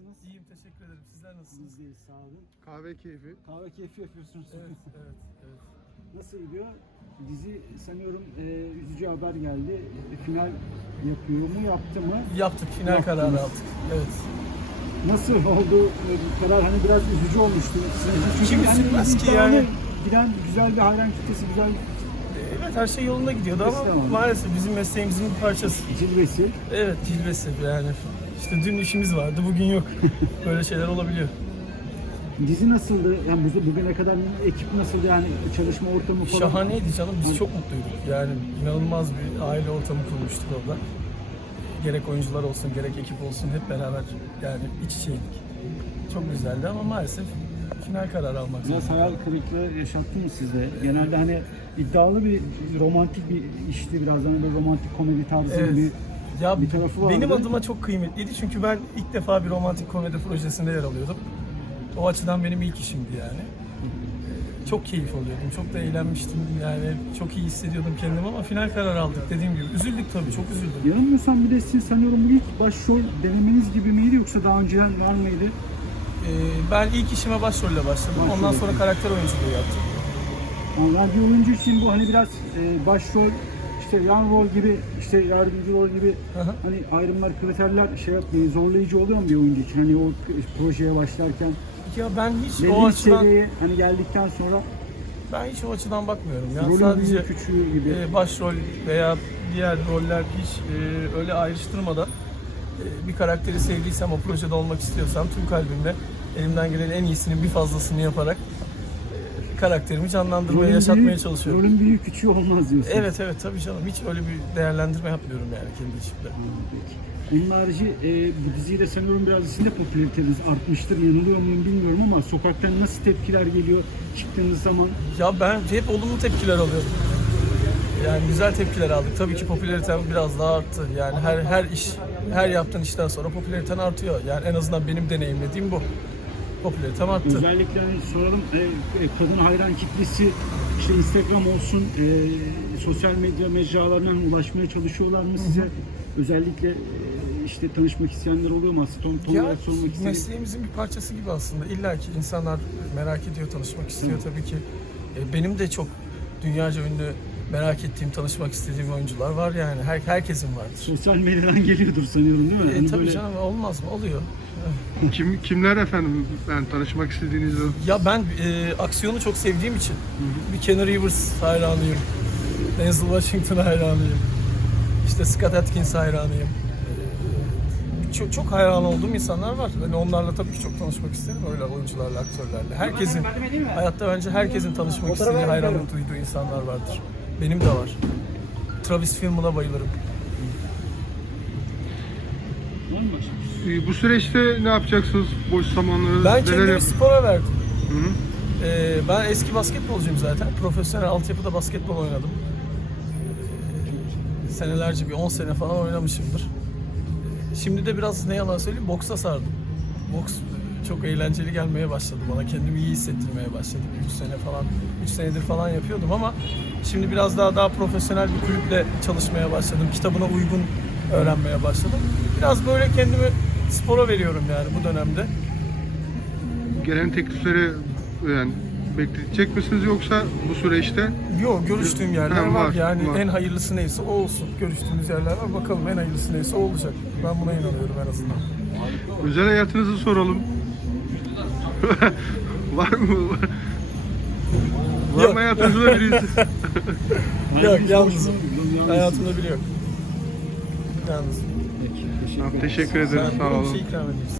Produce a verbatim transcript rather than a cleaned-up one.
nasılsınız? İyiyim, teşekkür ederim. Sizler nasılsınız? Biz de sağ olun. Kahve keyfi. Kahve keyfi yapıyorsunuz. Evet, evet, evet. Nasıl gidiyor? Dizi sanıyorum e, üzücü haber geldi. E, final yapıyor mu, yaptı mı? Yaptık, final Yaptınız. kararı aldık. Evet. Nasıl oldu? E, bu karar hani biraz üzücü olmuştu. Sizin için. Kim Çünkü üzülmez ki hani yani? Giden güzel bir hayran kitlesi, güzel Evet, her şey yolunda gidiyordu ama Estağfurullah. maalesef bizim mesleğimizin bir parçası. cilvesi. Evet, cilvesi yani. İşte dün işimiz vardı, bugün yok. Böyle şeyler olabiliyor. Dizi nasıldı? Yani bu- bugüne kadar ekip nasıldı? Yani çalışma ortamı falan. Şahaneydi canım, biz çok mutluyduk. Yani inanılmaz bir aile ortamı kurmuştuk orada. Gerek oyuncular olsun, gerek ekip olsun hep beraber yani iç içeydik. Çok güzeldi ama maalesef final kararı almak zorunda. Biraz hayal kırıklığı yaşattı mı sizde? Genelde hani iddialı bir romantik bir işti, biraz hani böyle romantik komedi tarzı Evet. bir Ya bir tarafı vardı. benim adıma çok kıymetliydi çünkü ben ilk defa bir romantik komedi projesinde yer alıyordum. O açıdan benim ilk işimdi yani. Çok keyif alıyordum, çok da eğlenmiştim yani çok iyi hissediyordum kendimi ama final kararı aldık dediğim gibi. Üzüldük tabii, çok üzüldüm. Yanılmıyorsam bir de sizin sanıyorum ilk başrol denemeniz gibi miydi yoksa daha önceden var mıydı? Ee, ben ilk işime başrolle başladım, Başrol ondan sonra yaptın. karakter oyunculuğu yaptım. Yani ben bir oyuncu için bu hani biraz e, başrol, işte yan rol gibi, işte yardımcı rol gibi Hı hı. hani ayrımlar, kriterler şey yapmayı zorlayıcı oluyor mu bir oyuncu için? Hani o projeye başlarken Ya ben hiç belli o bir açıdan seviyeye hani geldikten sonra ben hiç o açıdan bakmıyorum ya. rolün Sadece büyüğü, küçüğü gibi. e, başrol veya diğer roller hiç e, öyle ayrıştırmadan e, bir karakteri sevdiysem, o projede olmak istiyorsam tüm kalbimle elimden gelen en iyisinin bir fazlasını yaparak e, karakterimi canlandırmaya, Rolün yaşatmaya büyük- çalışıyorum. Rolün büyük küçüğü olmaz diyorsun. Evet evet tabii canım, hiç öyle bir değerlendirme yapmıyorum yani kendi içimde. Peki. Bunun harici e, bu diziyi de sanıyorum biraz sizin de popülariteniz artmıştır. Yanılıyor muyum bilmiyorum ama sokaktan nasıl tepkiler geliyor çıktığınız zaman? Ya ben hep olumlu tepkiler alıyorum. Yani güzel tepkiler aldık. Tabii ki popülaritem biraz daha arttı. Yani her her iş, her yaptığın işten sonra popülariten artıyor. Yani en azından benim deneyimlediğim bu. Popülaritem arttı. Özellikle hani soralım e, e, kadın hayran kitlesi işte Instagram olsun e, sosyal medya mecralarından ulaşmaya çalışıyorlar mı size? Özellikle e, işte tanışmak isteyenler oluyor mu? Aslında ton, ton Ya olarak sormak istedim. mesleğimizin bir parçası gibi aslında. İlla ki insanlar merak ediyor, tanışmak istiyor tabii ki. E, benim de çok dünyaca ünlü merak ettiğim, tanışmak istediğim oyuncular var yani. Her, herkesin vardır. Sosyal medyadan geliyordur sanıyorum değil mi? E, Hani tabii böyle- canım, olmaz mı? Oluyor. Kim kimler efendim? Ben tanışmak istediğiniz o. Ya ben e, aksiyonu çok sevdiğim için bir Keanu Reeves hayranıyım. Denzel Washington hayranıyım. İşte Scott Adkins hayranıyım. E, çok, çok hayran olduğum insanlar var. Hani onlarla tabii ki çok tanışmak isterim. Öyle oyuncularla, aktörlerle. Herkesin, hayatta bence herkesin tanışmak istediği, hayranlık duyduğu insanlar vardır. Benim de var. Travis Fimmell'a bayılırım. Var mı başka? Ee, Bu süreçte ne yapacaksınız? Boş zamanları Ben neler kendimi yap- spora verdim. Hı hı. Ee, ben eski basketbolcuyum zaten. Profesyonel altyapıda basketbol oynadım. Ee, senelerce, bir on sene falan oynamışımdır. Ee, şimdi de biraz ne yalan söyleyeyim, boksa sardım. Boks çok eğlenceli gelmeye başladı bana. Kendimi iyi hissettirmeye başladım. üç sene falan, üç senedir falan yapıyordum ama şimdi biraz daha daha profesyonel bir kulüple çalışmaya başladım. Kitabına uygun öğrenmeye başladım. Biraz böyle kendimi spora veriyorum yani bu dönemde. Gelen teklifleri yani bekleyecek misiniz yoksa bu süreçte? Yok, görüştüğüm yerler Ha, var. var, Yani var. en hayırlısı neyse o olsun. Görüştüğümüz yerler var. Bakalım en hayırlısı neyse o olacak. Ben buna inanıyorum en azından. Özel hayatınızı soralım. Var mı? Var Yok. mı hayatınızda birisi? Yok, Hayatınız yalnızım. boş mu? Yalnız. Hayatımda biri yok. Yalnız. Peki, teşekkür Tamam, ederim. teşekkür ederim. Sen Sağ bir olun. şey ikram edeyim.